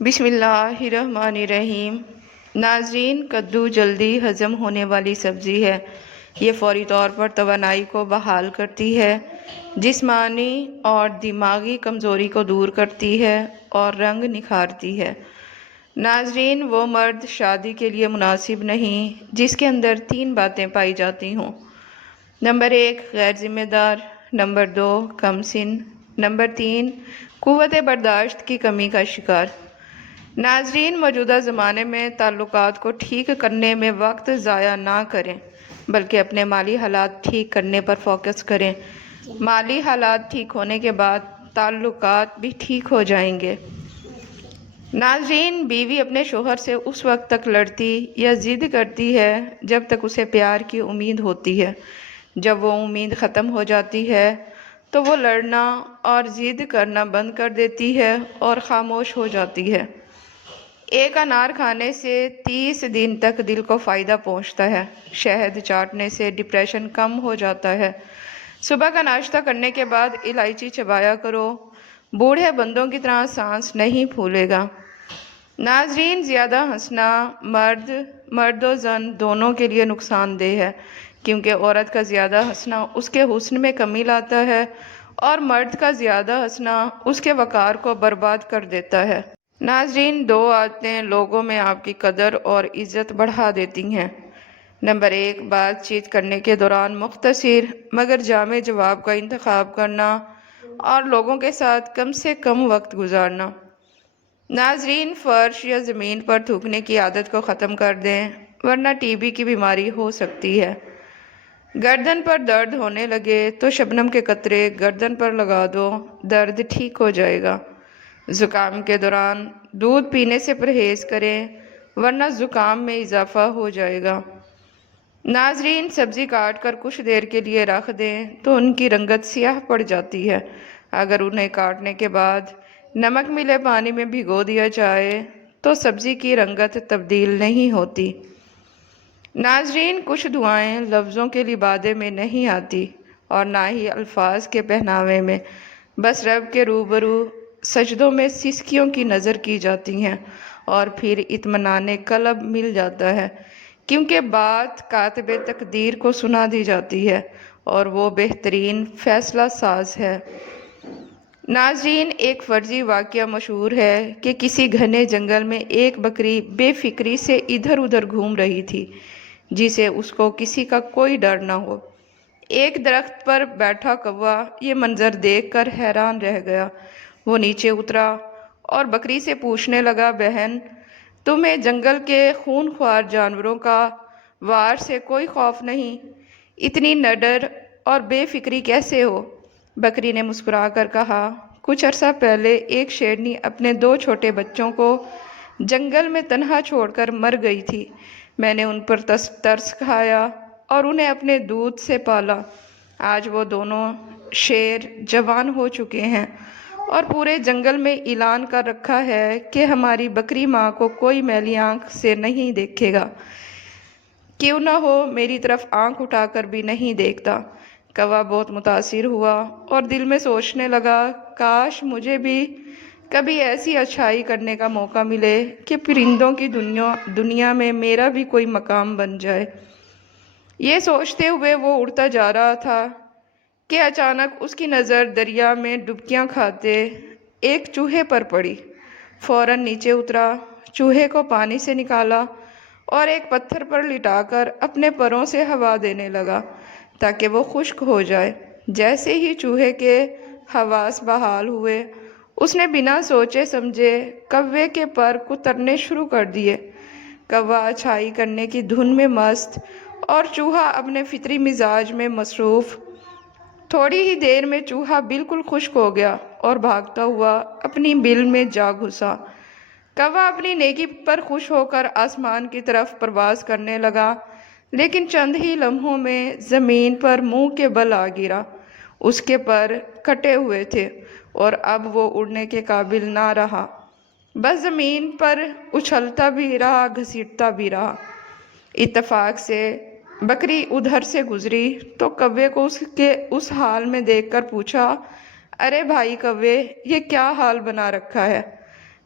بسم اللہ الرحمن الرحیم۔ ناظرین، کدو جلدی ہضم ہونے والی سبزی ہے۔ یہ فوری طور پر توانائی کو بحال کرتی ہے، جسمانی اور دماغی کمزوری کو دور کرتی ہے اور رنگ نکھارتی ہے۔ ناظرین، وہ مرد شادی کے لیے مناسب نہیں جس کے اندر 3 باتیں پائی جاتی ہوں۔ نمبر 1، غیر ذمہ دار۔ نمبر 2، کم سن۔ نمبر 3، قوت برداشت کی کمی کا شکار۔ ناظرین، موجودہ زمانے میں تعلقات کو ٹھیک کرنے میں وقت ضائع نہ کریں، بلکہ اپنے مالی حالات ٹھیک کرنے پر فوکس کریں۔ مالی حالات ٹھیک ہونے کے بعد تعلقات بھی ٹھیک ہو جائیں گے۔ ناظرین، بیوی اپنے شوہر سے اس وقت تک لڑتی یا ضد کرتی ہے جب تک اسے پیار کی امید ہوتی ہے۔ جب وہ امید ختم ہو جاتی ہے تو وہ لڑنا اور ضد کرنا بند کر دیتی ہے اور خاموش ہو جاتی ہے۔ ایک انار کھانے سے 30 دن تک دل کو فائدہ پہنچتا ہے۔ شہد چاٹنے سے ڈپریشن کم ہو جاتا ہے۔ صبح کا ناشتہ کرنے کے بعد الائچی چبایا کرو، بوڑھے بندوں کی طرح سانس نہیں پھولے گا۔ ناظرین، زیادہ ہنسنا مرد و زن دونوں کے لیے نقصان دہ ہے، کیونکہ عورت کا زیادہ ہنسنا اس کے حسن میں کمی لاتا ہے اور مرد کا زیادہ ہنسنا اس کے وقار کو برباد کر دیتا ہے۔ ناظرین، 2 عادتیں لوگوں میں آپ کی قدر اور عزت بڑھا دیتی ہیں۔ نمبر 1، بات چیت کرنے کے دوران مختصر مگر جامع جواب کا انتخاب کرنا اور لوگوں کے ساتھ کم سے کم وقت گزارنا۔ ناظرین، فرش یا زمین پر تھوکنے کی عادت کو ختم کر دیں، ورنہ ٹی بی کی بیماری ہو سکتی ہے۔ گردن پر درد ہونے لگے تو شبنم کے قطرے گردن پر لگا دو، درد ٹھیک ہو جائے گا۔ زکام کے دوران دودھ پینے سے پرہیز کریں، ورنہ زکام میں اضافہ ہو جائے گا۔ ناظرین، سبزی کاٹ کر کچھ دیر کے لیے رکھ دیں تو ان کی رنگت سیاہ پڑ جاتی ہے۔ اگر انہیں کاٹنے کے بعد نمک ملے پانی میں بھگو دیا جائے تو سبزی کی رنگت تبدیل نہیں ہوتی۔ ناظرین، کچھ دعائیں لفظوں کے لبادے میں نہیں آتی اور نہ ہی الفاظ کے پہناوے میں، بس رب کے روبرو سجدوں میں سسکیوں کی نظر کی جاتی ہیں اور پھر اطمینان قلب مل جاتا ہے، کیونکہ بات کاتب تقدیر کو سنا دی جاتی ہے اور وہ بہترین فیصلہ ساز ہے۔ ناظرین، ایک فرضی واقعہ مشہور ہے کہ کسی گھنے جنگل میں ایک بکری بے فکری سے ادھر ادھر گھوم رہی تھی، جسے اس کو کسی کا کوئی ڈر نہ ہو۔ ایک درخت پر بیٹھا کوا یہ منظر دیکھ کر حیران رہ گیا۔ وہ نیچے اترا اور بکری سے پوچھنے لگا، بہن، تمہیں جنگل کے خونخوار جانوروں کا وار سے کوئی خوف نہیں؟ اتنی نڈر اور بے فکری کیسے ہو؟ بکری نے مسکرا کر کہا، کچھ عرصہ پہلے ایک شیرنی اپنے 2 چھوٹے بچوں کو جنگل میں تنہا چھوڑ کر مر گئی تھی۔ میں نے ان پر ترس کھایا اور انہیں اپنے دودھ سے پالا۔ آج وہ دونوں شیر جوان ہو چکے ہیں اور پورے جنگل میں اعلان کر رکھا ہے کہ ہماری بکری ماں کو کوئی میلی آنکھ سے نہیں دیکھے گا، کیوں نہ ہو میری طرف آنکھ اٹھا کر بھی نہیں دیکھتا۔ کوا بہت متاثر ہوا اور دل میں سوچنے لگا، کاش مجھے بھی کبھی ایسی اچھائی کرنے کا موقع ملے کہ پرندوں کی دنیا میں میرا بھی کوئی مقام بن جائے۔ یہ سوچتے ہوئے وہ اڑتا جا رہا تھا کہ اچانک اس کی نظر دریا میں ڈبکیاں کھاتے ایک چوہے پر پڑی۔ فوراً نیچے اترا، چوہے کو پانی سے نکالا اور ایک پتھر پر لٹا کر اپنے پروں سے ہوا دینے لگا تاکہ وہ خشک ہو جائے۔ جیسے ہی چوہے کے حواس بحال ہوئے، اس نے بنا سوچے سمجھے کوے کے پر کترنے شروع کر دیے۔ کوا اچھائی کرنے کی دھن میں مست اور چوہا اپنے فطری مزاج میں مصروف۔ تھوڑی ہی دیر میں چوہا بالکل خشک ہو گیا اور بھاگتا ہوا اپنی بل میں جا گھسا۔ کوا اپنی نیکی پر خوش ہو کر آسمان کی طرف پرواز کرنے لگا، لیکن چند ہی لمحوں میں زمین پر منہ کے بل آ گرا۔ اس کے پر کٹے ہوئے تھے اور اب وہ اڑنے کے قابل نہ رہا، بس زمین پر اچھلتا بھی رہا، گھسیٹتا بھی رہا۔ اتفاق سے بکری ادھر سے گزری تو کوے کو اس کے اس حال میں دیکھ کر پوچھا، ارے بھائی کوے، یہ کیا حال بنا رکھا ہے؟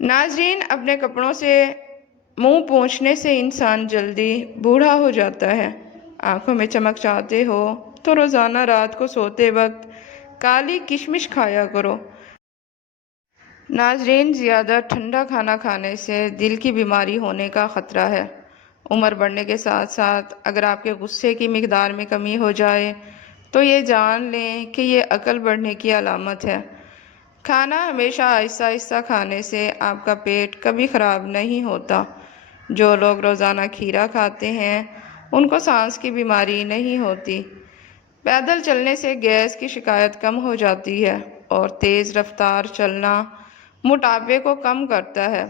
ناظرین، اپنے کپڑوں سے منہ پوچھنے سے انسان جلدی بوڑھا ہو جاتا ہے۔ آنکھوں میں چمک چاہتے ہو تو روزانہ رات کو سوتے وقت کالی کشمش کھایا کرو۔ ناظرین، زیادہ ٹھنڈا کھانا کھانے سے دل کی بیماری ہونے کا خطرہ ہے۔ عمر بڑھنے کے ساتھ ساتھ اگر آپ کے غصے کی مقدار میں کمی ہو جائے تو یہ جان لیں کہ یہ عقل بڑھنے کی علامت ہے۔ کھانا ہمیشہ آہستہ آہستہ کھانے سے آپ کا پیٹ کبھی خراب نہیں ہوتا۔ جو لوگ روزانہ کھیرا کھاتے ہیں ان کو سانس کی بیماری نہیں ہوتی۔ پیدل چلنے سے گیس کی شکایت کم ہو جاتی ہے اور تیز رفتار چلنا موٹاپے کو کم کرتا ہے۔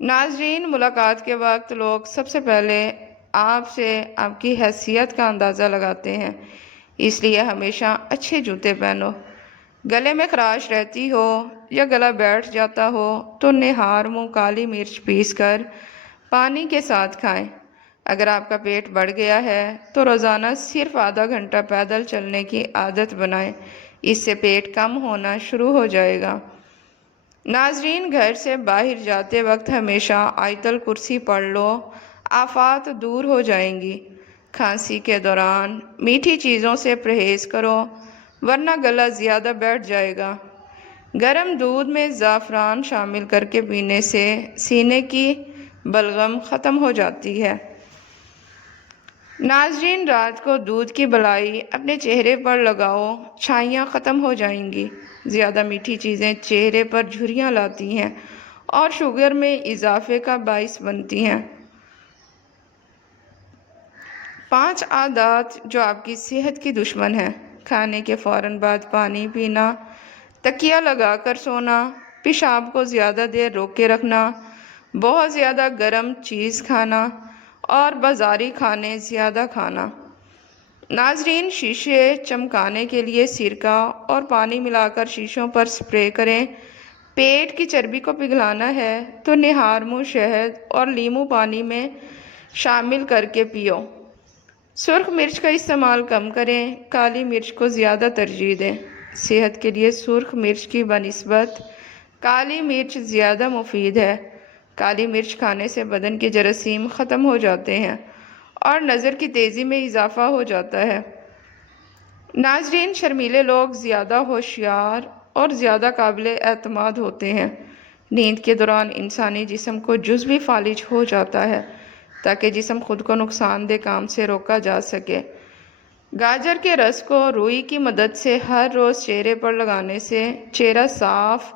ناظرین، ملاقات کے وقت لوگ سب سے پہلے آپ سے آپ کی حیثیت کا اندازہ لگاتے ہیں، اس لیے ہمیشہ اچھے جوتے پہنو۔ گلے میں خراش رہتی ہو یا گلا بیٹھ جاتا ہو تو نہار منہ کالی مرچ پیس کر پانی کے ساتھ کھائیں۔ اگر آپ کا پیٹ بڑھ گیا ہے تو روزانہ صرف آدھا گھنٹہ پیدل چلنے کی عادت بنائیں، اس سے پیٹ کم ہونا شروع ہو جائے گا۔ ناظرین، گھر سے باہر جاتے وقت ہمیشہ آیت الکرسی پڑھ لو، آفات دور ہو جائیں گی۔ کھانسی کے دوران میٹھی چیزوں سے پرہیز کرو ورنہ گلا زیادہ بیٹھ جائے گا۔ گرم دودھ میں زعفران شامل کر کے پینے سے سینے کی بلغم ختم ہو جاتی ہے۔ ناظرین، رات کو دودھ کی بلائی اپنے چہرے پر لگاؤ، چھائیاں ختم ہو جائیں گی۔ زیادہ میٹھی چیزیں چہرے پر جھریاں لاتی ہیں اور شوگر میں اضافے کا باعث بنتی ہیں۔ 5 عادات جو آپ کی صحت کی دشمن ہیں۔ کھانے کے فوراً بعد پانی پینا، تکیہ لگا کر سونا، پیشاب کو زیادہ دیر روکے رکھنا، بہت زیادہ گرم چیز کھانا اور بازاری کھانے زیادہ کھانا۔ ناظرین، شیشے چمکانے کے لیے سرکہ اور پانی ملا کر شیشوں پر سپرے کریں۔ پیٹ کی چربی کو پگھلانا ہے تو نہار منہ شہد اور لیموں پانی میں شامل کر کے پیو۔ سرخ مرچ کا استعمال کم کریں، کالی مرچ کو زیادہ ترجیح دیں۔ صحت کے لیے سرخ مرچ کی بنسبت کالی مرچ زیادہ مفید ہے۔ کالی مرچ کھانے سے بدن کے جراثیم ختم ہو جاتے ہیں اور نظر کی تیزی میں اضافہ ہو جاتا ہے۔ ناظرین، شرمیلے لوگ زیادہ ہوشیار اور زیادہ قابل اعتماد ہوتے ہیں۔ نیند کے دوران انسانی جسم کو جزوی فالج ہو جاتا ہے تاکہ جسم خود کو نقصان دہ کام سے روکا جا سکے۔ گاجر کے رس کو روئی کی مدد سے ہر روز چہرے پر لگانے سے چہرہ صاف،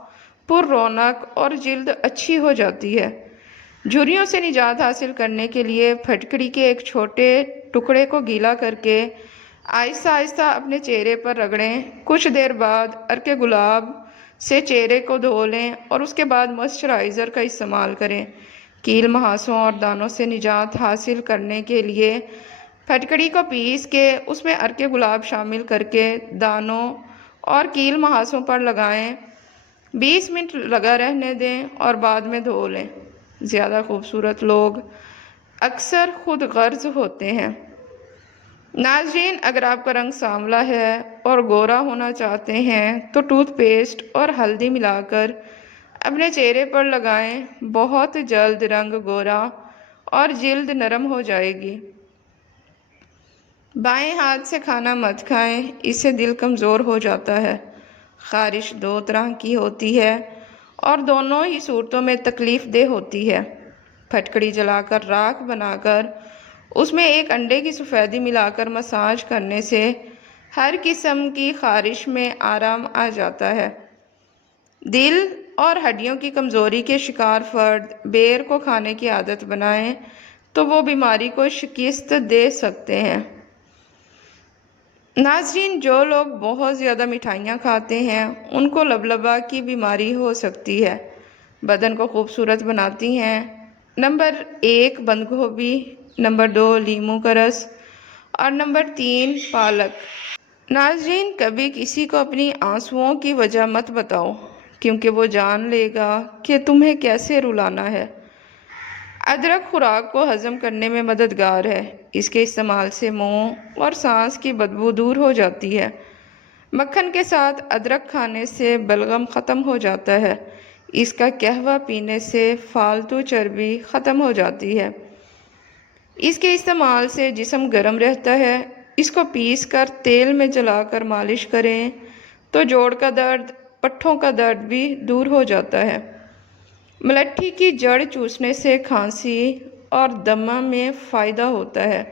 پر رونق اور جلد اچھی ہو جاتی ہے۔ جھریوں سے نجات حاصل کرنے کے لیے پھٹکڑی کے ایک چھوٹے ٹکڑے کو گیلا کر کے آہستہ آہستہ اپنے چہرے پر رگڑیں۔ کچھ دیر بعد عرق گلاب سے چہرے کو دھو لیں اور اس کے بعد موئسچرائزر کا استعمال کریں۔ کیل، مہاسوں اور دانوں سے نجات حاصل کرنے کے لیے پھٹکڑی کو پیس کے اس میں عرق گلاب شامل کر کے دانوں اور کیل مہاسوں پر لگائیں۔ 20 منٹ لگا رہنے دیں اور بعد میں دھو لیں۔ زیادہ خوبصورت لوگ اکثر خود غرض ہوتے ہیں۔ ناظرین، اگر آپ کا رنگ سانولا ہے اور گورا ہونا چاہتے ہیں تو ٹوتھ پیسٹ اور ہلدی ملا کر اپنے چہرے پر لگائیں۔ بہت جلد رنگ گورا اور جلد نرم ہو جائے گی۔ بائیں ہاتھ سے کھانا مت کھائیں، اس سے دل کمزور ہو جاتا ہے۔ خارش 2 طرح کی ہوتی ہے اور دونوں ہی صورتوں میں تکلیف دہ ہوتی ہے۔ پھٹکڑی جلا کر راکھ بنا کر اس میں ایک انڈے کی سفیدی ملا کر مساج کرنے سے ہر قسم کی خارش میں آرام آ جاتا ہے۔ دل اور ہڈیوں کی کمزوری کے شکار فرد بیر کو کھانے کی عادت بنائیں تو وہ بیماری کو شکست دے سکتے ہیں۔ ناظرین، جو لوگ بہت زیادہ مٹھائیاں کھاتے ہیں ان کو لبلبہ کی بیماری ہو سکتی ہے۔ بدن کو خوبصورت بناتی ہیں۔ نمبر 1 بند گوبھی، نمبر 2 لیموں کا رس اور نمبر 3 پالک۔ ناظرین، کبھی کسی کو اپنی آنسوؤں کی وجہ مت بتاؤ کیونکہ وہ جان لے گا کہ تمہیں کیسے رلانا ہے۔ ادرک خوراک کو ہضم کرنے میں مددگار ہے۔ اس کے استعمال سے منہ اور سانس کی بدبو دور ہو جاتی ہے۔ مکھن کے ساتھ ادرک کھانے سے بلغم ختم ہو جاتا ہے، اس کا قہوہ پینے سے فالتو چربی ختم ہو جاتی ہے۔ اس کے استعمال سے جسم گرم رہتا ہے۔ اس کو پیس کر تیل میں جلا کر مالش کریں تو جوڑ کا درد، پٹھوں کا درد بھی دور ہو جاتا ہے۔ ملٹھی کی جڑ چوسنے سے کھانسی اور دمہ میں فائدہ ہوتا ہے۔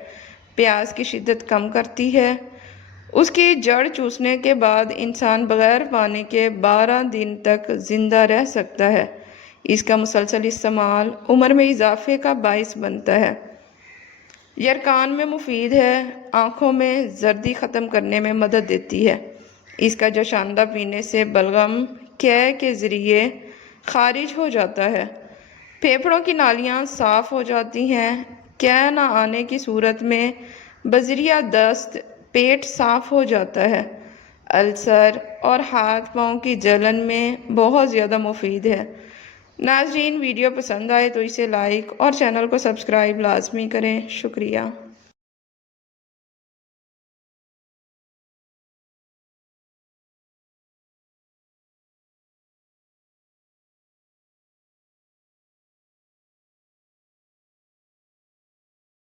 پیاس کی شدت کم کرتی ہے۔ اس کی جڑ چوسنے کے بعد انسان بغیر پانی کے 12 دن تک زندہ رہ سکتا ہے۔ اس کا مسلسل استعمال عمر میں اضافے کا باعث بنتا ہے۔ یرقان میں مفید ہے۔ آنکھوں میں زردی ختم کرنے میں مدد دیتی ہے۔ اس کا جوشاندہ پینے سے بلغم قے کے ذریعے خارج ہو جاتا ہے۔ پھیپھڑوں کی نالیاں صاف ہو جاتی ہیں۔ قے نہ آنے کی صورت میں بذریعہ دست پیٹ صاف ہو جاتا ہے۔ السر اور ہاتھ پاؤں کی جلن میں بہت زیادہ مفید ہے۔ ناظرین، ویڈیو پسند آئے تو اسے لائک اور چینل کو سبسکرائب لازمی کریں۔ شکریہ۔